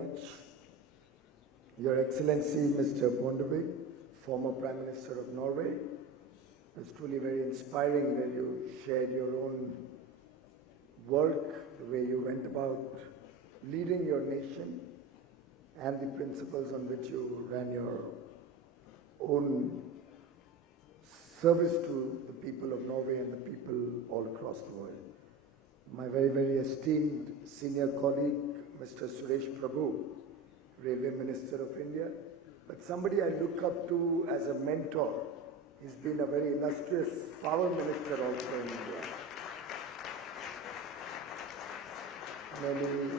much. Your Excellency, Mr. Bondevik, former Prime Minister of Norway, it was truly very inspiring when you shared your own work, the way you went about leading your nation, and the principles on which you ran your own service to the people of Norway and the people all across the world. My very, very esteemed senior colleague, Mr. Suresh Prabhu, Railway Minister of India, but somebody I look up to as a mentor. He's been a very illustrious power minister also in India. Nearly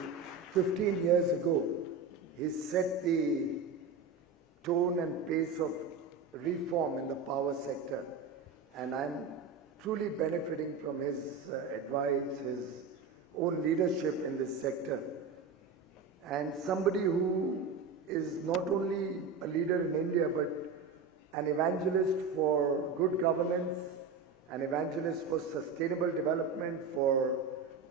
15 years ago, he set the tone and pace of reform in the power sector, and I'm truly benefiting from his advice, his own leadership in this sector. And somebody who is not only a leader in India, but an evangelist for good governance, an evangelist for sustainable development, for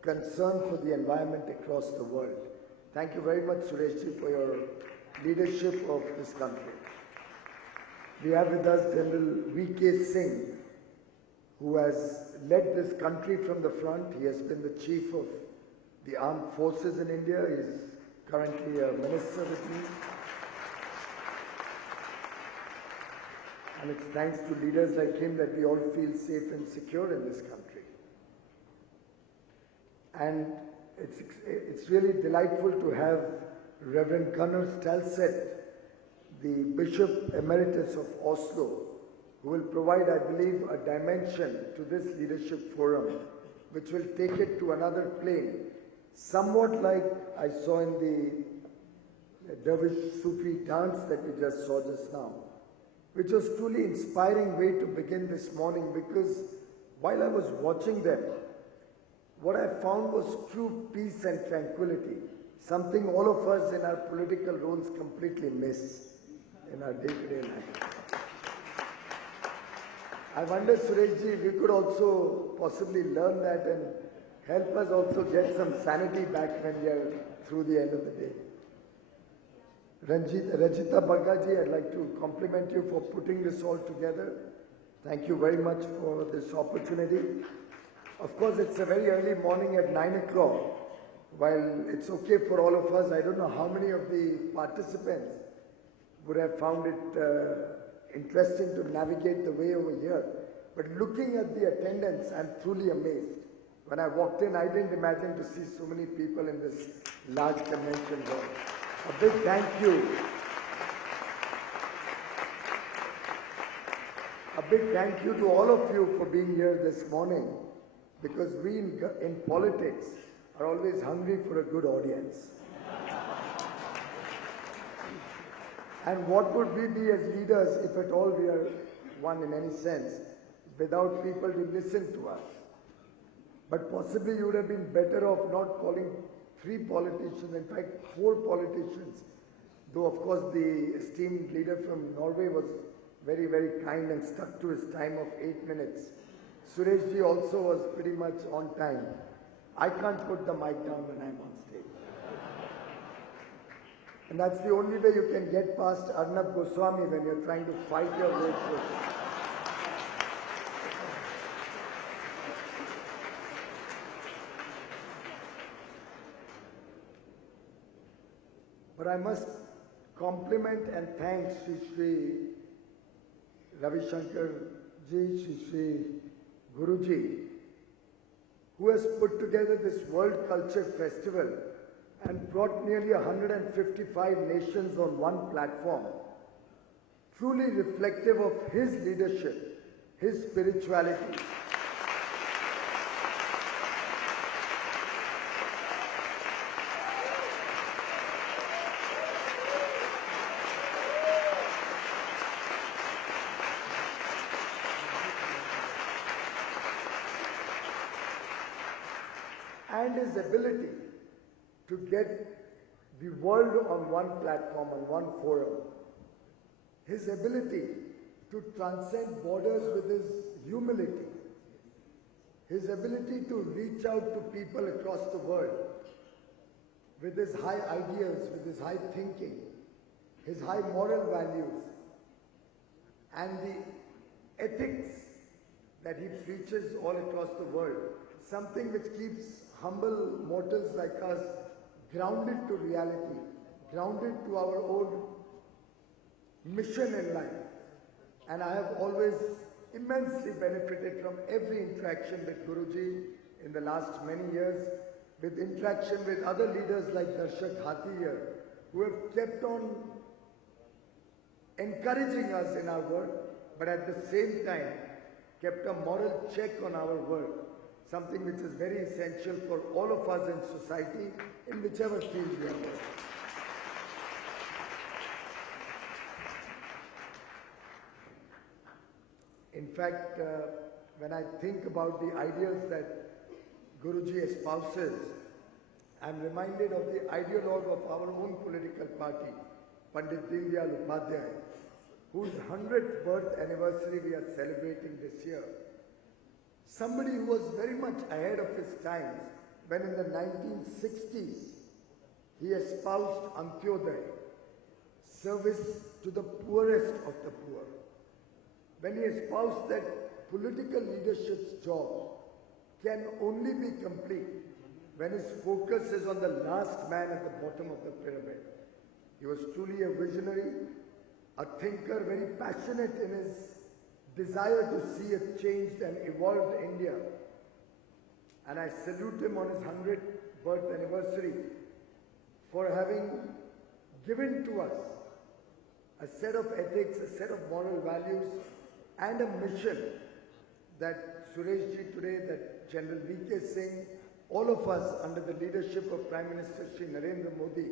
concern for the environment across the world. Thank you very much, Sureshji, for your leadership of this country. We have with us General V.K. Singh, who has led this country from the front. He has been the chief of the armed forces in India. He is currently a minister with me. And it's thanks to leaders like him that we all feel safe and secure in this country. And it's really delightful to have Reverend Gunnar Stalsett, the Bishop Emeritus of Oslo, who will provide, I believe, a dimension to this leadership forum, which will take it to another plane, somewhat like I saw in the Dervish Sufi dance that we just saw just now, which was truly inspiring way to begin this morning, because while I was watching them, what I found was true peace and tranquility, something all of us in our political roles completely miss in our day-to-day life. I wonder, Sureshji, we could also possibly learn that and help us also get some sanity back when we are through the end of the day. Rajita Bagaji, I'd like to compliment you for putting this all together. Thank you very much for this opportunity. Of course, it's a very early morning at 9 o'clock. While it's okay for all of us, I don't know how many of the participants would have found it interesting to navigate the way over here. But looking at the attendance, I'm truly amazed. When I walked in, I didn't imagine to see so many people in this large convention hall. A big thank you. A big thank you to all of you for being here this morning, because we in politics are always hungry for a good audience. And what would we be as leaders, if at all we are one in any sense, without people to listen to us? But possibly you would have been better off not calling 3 politicians, in fact 4 politicians, though of course the esteemed leader from Norway was very, very kind and stuck to his time of 8 minutes. Sureshji also was pretty much on time. I can't put the mic down when I'm on stage. And that's the only way you can get past Arnab Goswami when you're trying to fight your way through. But I must compliment and thank Sri Ravi Shankar Ji, Sri Guruji, who has put together this World Culture Festival and brought nearly 155 nations on one platform, truly reflective of his leadership, his spirituality. And his ability to get the world on one platform, on one forum. His ability to transcend borders with his humility. His ability to reach out to people across the world. with his high ideas, with his high thinking, his high moral values, and the ethics that he preaches all across the world, something which keeps humble mortals like us grounded to reality, grounded to our own mission in life. And I have always immensely benefited from every interaction with Guruji in the last many years, with interaction with other leaders like Darshak Hathi here, who have kept on encouraging us in our work, but at the same time kept a moral check on our work, something which is very essential for all of us in society, in whichever field we are working. In fact, when I think about the ideas that Guruji espouses, I'm reminded of the ideologue of our own political party, Pandit Deendayal Upadhyay, whose 100th birth anniversary we are celebrating this year. Somebody who was very much ahead of his times when in the 1960s he espoused Antyodaya, service to the poorest of the poor. When he espoused that political leadership's job can only be complete when his focus is on the last man at the bottom of the pyramid. He was truly a visionary, a thinker, very passionate in his desire to see a changed and evolved India. And I salute him on his 100th birth anniversary for having given to us a set of ethics, a set of moral values, and a mission that Sureshji today, that General V.K. Singh, all of us under the leadership of Prime Minister Shri Narendra Modi,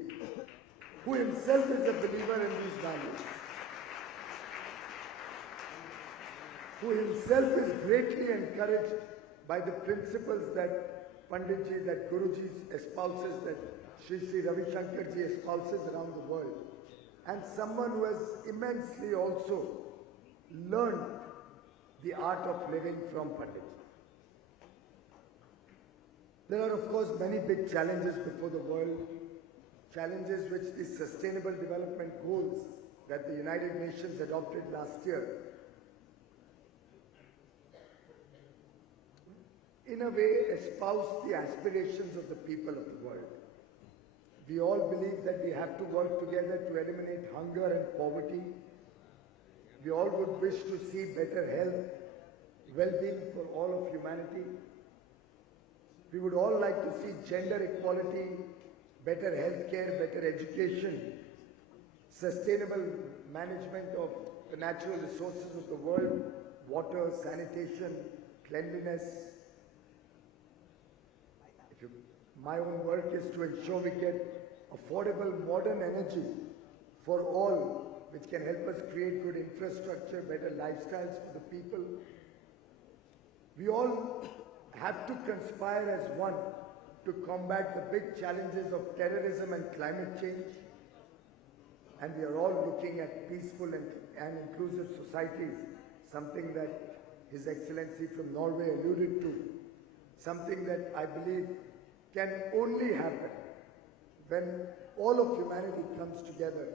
who himself is a believer in these values, who himself is greatly encouraged by the principles that Panditji, that Guruji espouses, that Shri Ravi Shankarji espouses around the world, and someone who has immensely also learned the art of living from Panditji. There are, of course, many big challenges before the world, challenges which the Sustainable Development Goals that the United Nations adopted last year, in a way, espouse the aspirations of the people of the world. We all believe that we have to work together to eliminate hunger and poverty. We all would wish to see better health, well-being for all of humanity. We would all like to see gender equality, better healthcare, better education, sustainable management of the natural resources of the world, water, sanitation, cleanliness. My own work is to ensure we get affordable modern energy for all, which can help us create good infrastructure, better lifestyles for the people. We all have to conspire as one to combat the big challenges of terrorism and climate change. And we are all looking at peaceful and inclusive societies, something that His Excellency from Norway alluded to, something that I believe can only happen when all of humanity comes together,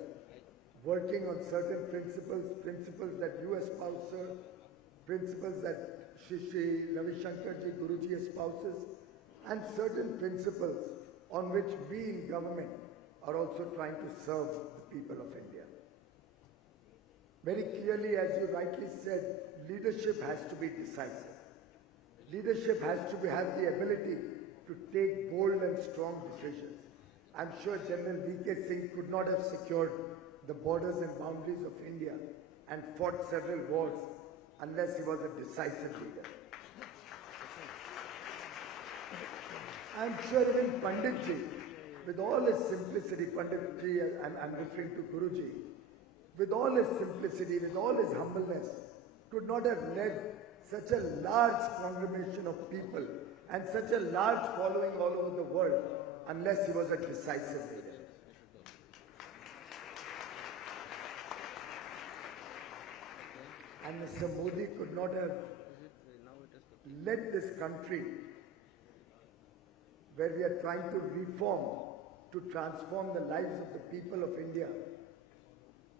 working on certain principles that you espouse, sir, principles that Shri Ravi Shankarji Guruji espouses, and certain principles on which we in government are also trying to serve the people of India. Very clearly, as you rightly said, leadership has to be decisive. Leadership has to have the ability to take bold and strong decisions. I'm sure General V.K. Singh could not have secured the borders and boundaries of India and fought several wars unless he was a decisive leader. I'm sure even Panditji, with all his simplicity, Panditji, I'm referring to Guruji, with all his simplicity, with all his humbleness, could not have led such a large congregation of people and such a large following all over the world unless he was a decisive leader. And Mr. Modi could not have led this country where we are trying to reform to transform the lives of the people of India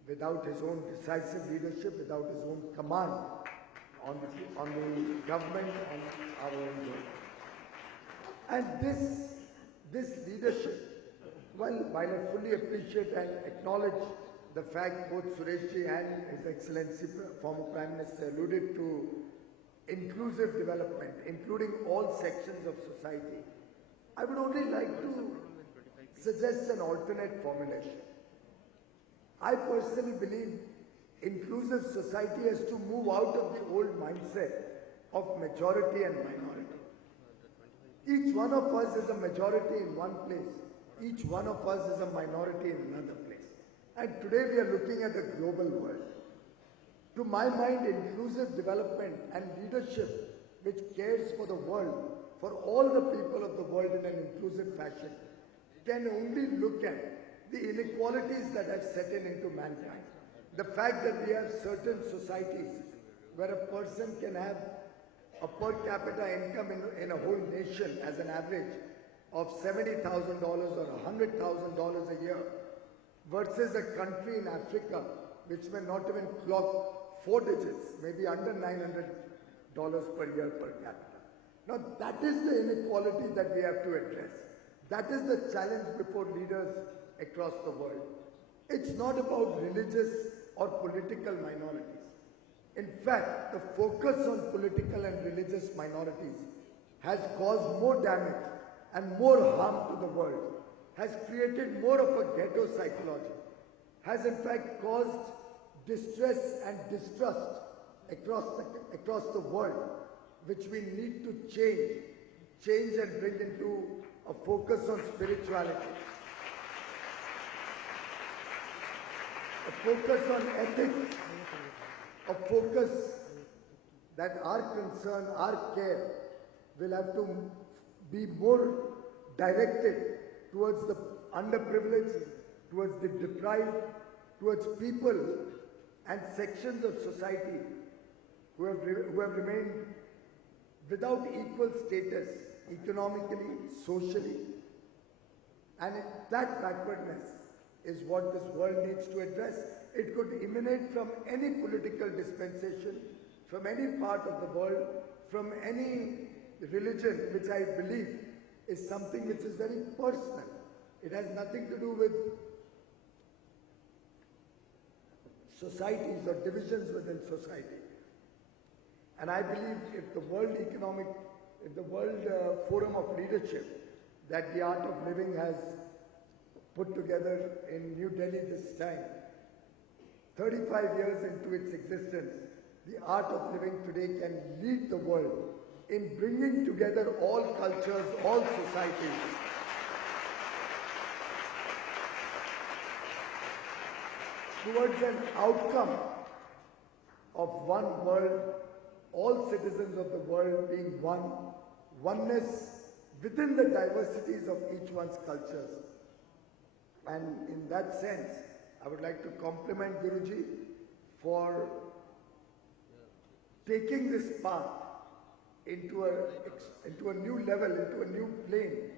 without his own decisive leadership, without his own command on the government and our own world. And this leadership, while I fully appreciate and acknowledge the fact both Sureshji and His Excellency former Prime Minister alluded to inclusive development, including all sections of society, I would only like to suggest an alternate formulation. I personally believe inclusive society has to move out of the old mindset of majority and minority. Each one of us is a majority in one place. Each one of us is a minority in another place. And today we are looking at a global world. To my mind, inclusive development and leadership which cares for the world, for all the people of the world in an inclusive fashion, can only look at the inequalities that have set into mankind. The fact that we have certain societies where a person can have a per capita income in a whole nation as an average of $70,000 or $100,000 a year versus a country in Africa which may not even clock 4 digits, maybe under $900 per year per capita. Now that is the inequality that we have to address. That is the challenge before leaders across the world. It's not about religious or political minorities. In fact, the focus on political and religious minorities has caused more damage and more harm to the world, has created more of a ghetto psychology, has in fact caused distress and distrust across the world, which we need to change and bring into a focus on spirituality, a focus on ethics, a focus that our concern, our care will have to be more directed towards the underprivileged, towards the deprived, towards people and sections of society who have remained without equal status economically, socially. And that backwardness is what this world needs to address. It could emanate from any political dispensation, from any part of the world, from any religion, which I believe is something which is very personal. It has nothing to do with societies or divisions within society. And I believe if the World Forum of Leadership that the Art of Living has put together in New Delhi this time, 35 years into its existence, the Art of Living today can lead the world in bringing together all cultures, all societies, towards an outcome of one world, all citizens of the world being one, oneness within the diversities of each one's cultures. And in that sense, I would like to compliment Guruji for taking this path into a new level, into a new plane,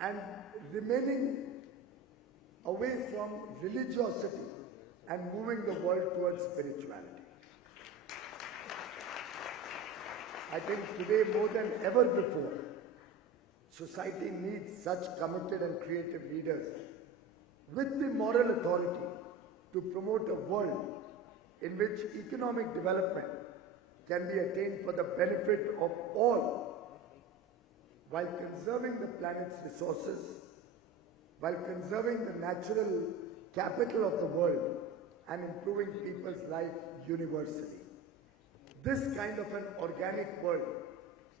and remaining away from religiosity and moving the world towards spirituality. I think today more than ever before, society needs such committed and creative leaders with the moral authority to promote a world in which economic development can be attained for the benefit of all, while conserving the planet's resources, while conserving the natural capital of the world and improving people's life universally. This kind of an organic world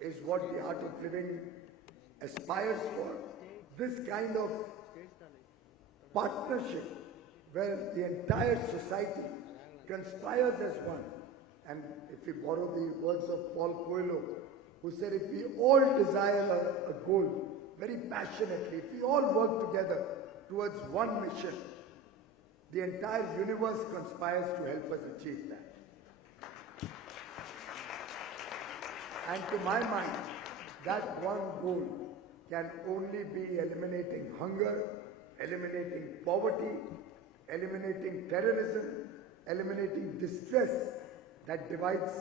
is what the Art of Living aspires for. This kind of partnership where the entire society conspires as one. And if we borrow the words of Paul Coelho, who said if we all desire a goal very passionately, if we all work together towards one mission, the entire universe conspires to help us achieve that. And to my mind, that one goal can only be eliminating hunger, eliminating poverty, eliminating terrorism, eliminating distress that divides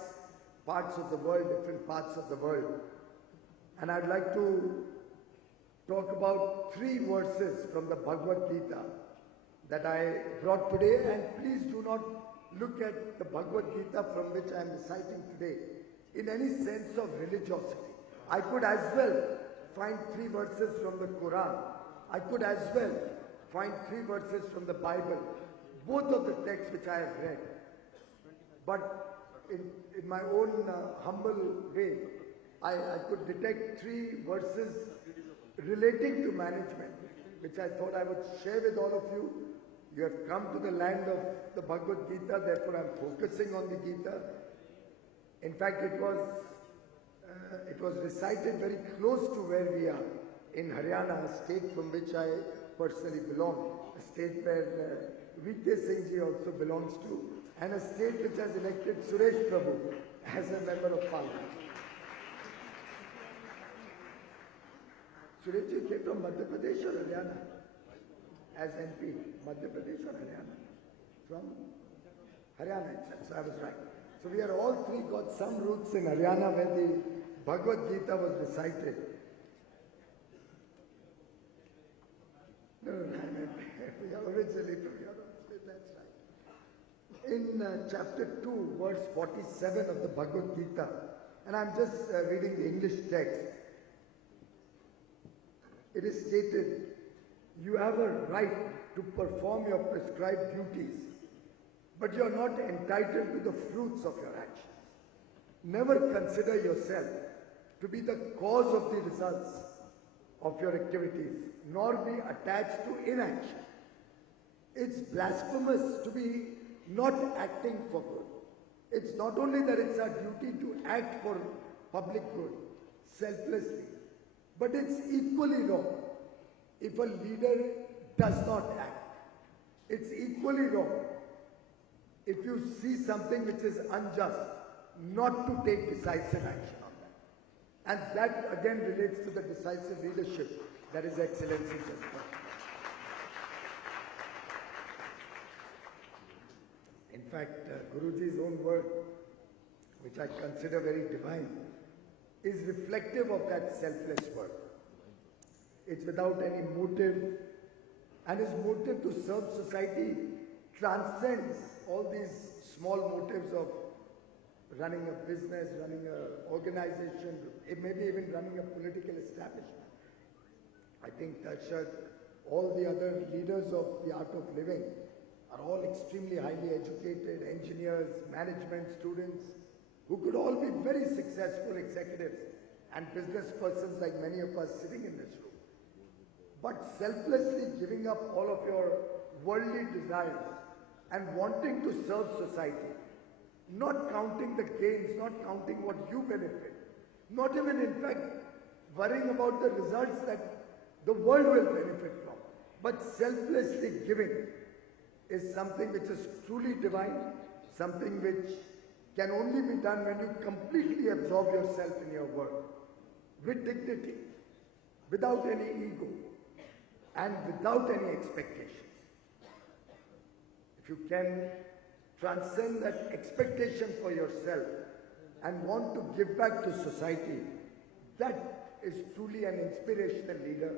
parts of the world, different parts of the world. And I'd like to talk about 3 verses from the Bhagavad Gita that I brought today, and please do not look at the Bhagavad Gita from which I am reciting today in any sense of religiosity. I could as well find 3 verses from the Quran. I could as well find 3 verses from the Bible, both of the texts which I have read. But in my own humble way, I could detect 3 verses relating to management, which I thought I would share with all of you. You have come to the land of the Bhagavad Gita, therefore I am focusing on the Gita. In fact, it was recited very close to where we are, in Haryana, a state from which I personally belong, a state where V.K. Singh ji also belongs to, and a state which has elected Suresh Prabhu as a member of parliament. Suresh ji came from Madhya Pradesh or Haryana? As MP, Madhya Pradesh or Haryana? From Haryana itself, so I was right. So we are all 3 got some roots in Haryana where the Bhagavad Gita was recited. No, we are originally from Europe, that's right. In chapter 2, verse 47 of the Bhagavad Gita, and I'm just reading the English text, it is stated, you have a right to perform your prescribed duties, but you are not entitled to the fruits of your actions. Never consider yourself to be the cause of the results of your activities, nor be attached to inaction. It's blasphemous to be not acting for good. It's not only that it's our duty to act for public good, selflessly, but it's equally wrong if a leader does not act. It's equally wrong if you see something which is unjust, not to take decisive action on that. And that again relates to the decisive leadership that His Excellency just brought. In fact, Guruji's own word, which I consider very divine, is reflective of that selfless work. It's without any motive, and his motive to serve society transcends all these small motives of running a business, running an organization, maybe even running a political establishment. I think that all the other leaders of the art of living are all extremely highly educated, engineers, management students, who could all be very successful executives and business persons like many of us sitting in this room. But selflessly giving up all of your worldly desires and wanting to serve society, not counting the gains, not counting what you benefit, not even in fact worrying about the results that the world will benefit from, but selflessly giving is something which is truly divine, something which can only be done when you completely absorb yourself in your work, with dignity, without any ego, and without any expectations. If you can transcend that expectation for yourself and want to give back to society, that is truly an inspirational leader.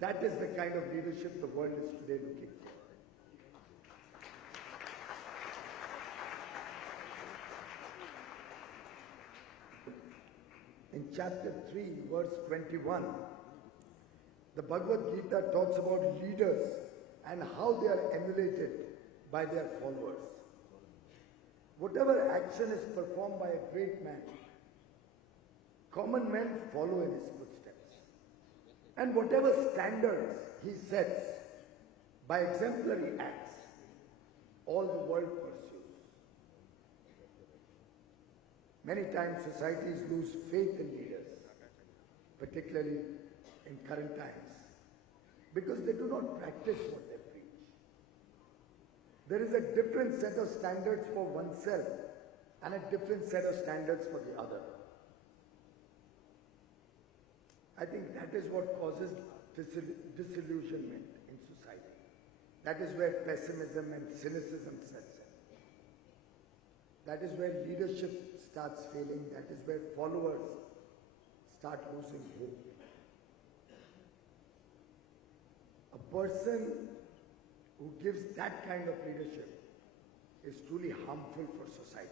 That is the kind of leadership the world is today looking for. In chapter 3, verse 21, the Bhagavad Gita talks about leaders and how they are emulated by their followers. Whatever action is performed by a great man, common men follow in his footsteps. And whatever standards he sets by exemplary acts, all the world pursues. Many times societies lose faith in leaders, particularly in current times, because they do not practice what they preach. There is a different set of standards for oneself and a different set of standards for the other. I think that is what causes disillusionment in society. That is where pessimism and cynicism sets in. That is where leadership starts failing. That is where followers start losing hope. A person who gives that kind of leadership is truly harmful for society.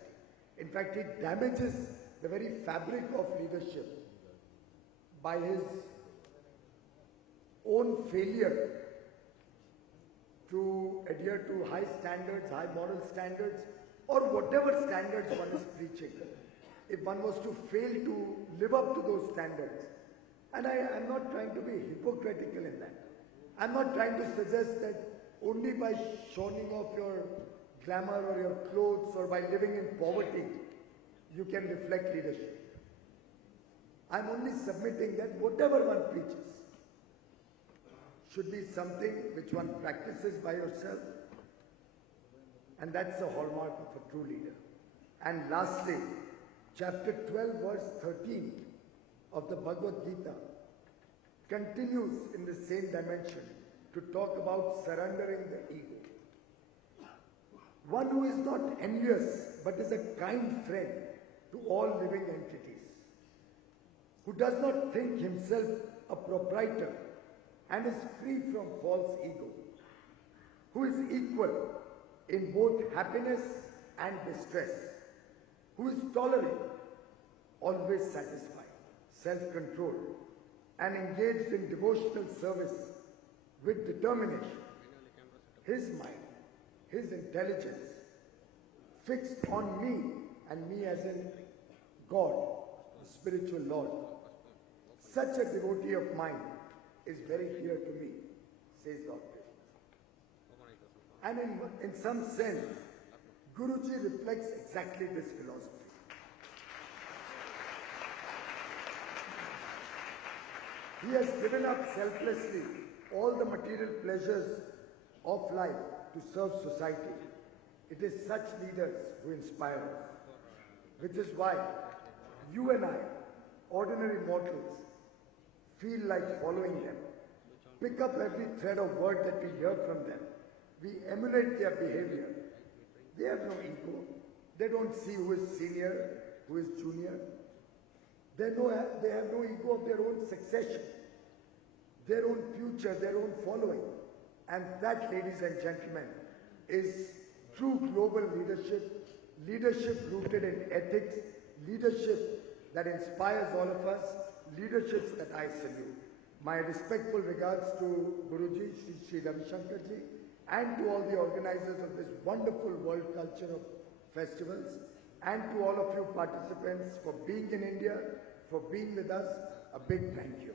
In fact, it damages the very fabric of leadership by his own failure to adhere to high standards, high moral standards, or whatever standards one is preaching. If one was to fail to live up to those standards, and I'm not trying to be hypocritical in that. I'm not trying to suggest that only by showing off your glamour or your clothes or by living in poverty, you can reflect leadership. I'm only submitting that whatever one preaches should be something which one practices by yourself, and that's the hallmark of a true leader. And lastly, chapter 12, verse 13 of the Bhagavad Gita continues in the same dimension to talk about surrendering the ego. One who is not envious but is a kind friend to all living entities, who does not think himself a proprietor and is free from false ego, who is equal in both happiness and distress, who is tolerant, always satisfied, self-controlled, and engaged in devotional service with determination. His mind, his intelligence, fixed on me, and me as in God, the spiritual Lord. Such a devotee of mine is very dear to me, says Lord Krishna. And in some sense, Guruji reflects exactly this philosophy. He has given up selflessly all the material pleasures of life to serve society. It is such leaders who inspire us, which is why you and I, ordinary mortals, feel like following them, pick up every thread of word that we hear from them. We emulate their behavior. They have no ego. They don't see who is senior, who is junior. They have no ego of their own succession, their own future, their own following. And that, ladies and gentlemen, is true global leadership, leadership rooted in ethics, leadership that inspires all of us, leaderships that I salute. My respectful regards to Guruji, Sri Ravi Shankar Ji, and to all the organizers of this wonderful world culture of festivals, and to all of you participants for being in India, for being with us. A big thank you.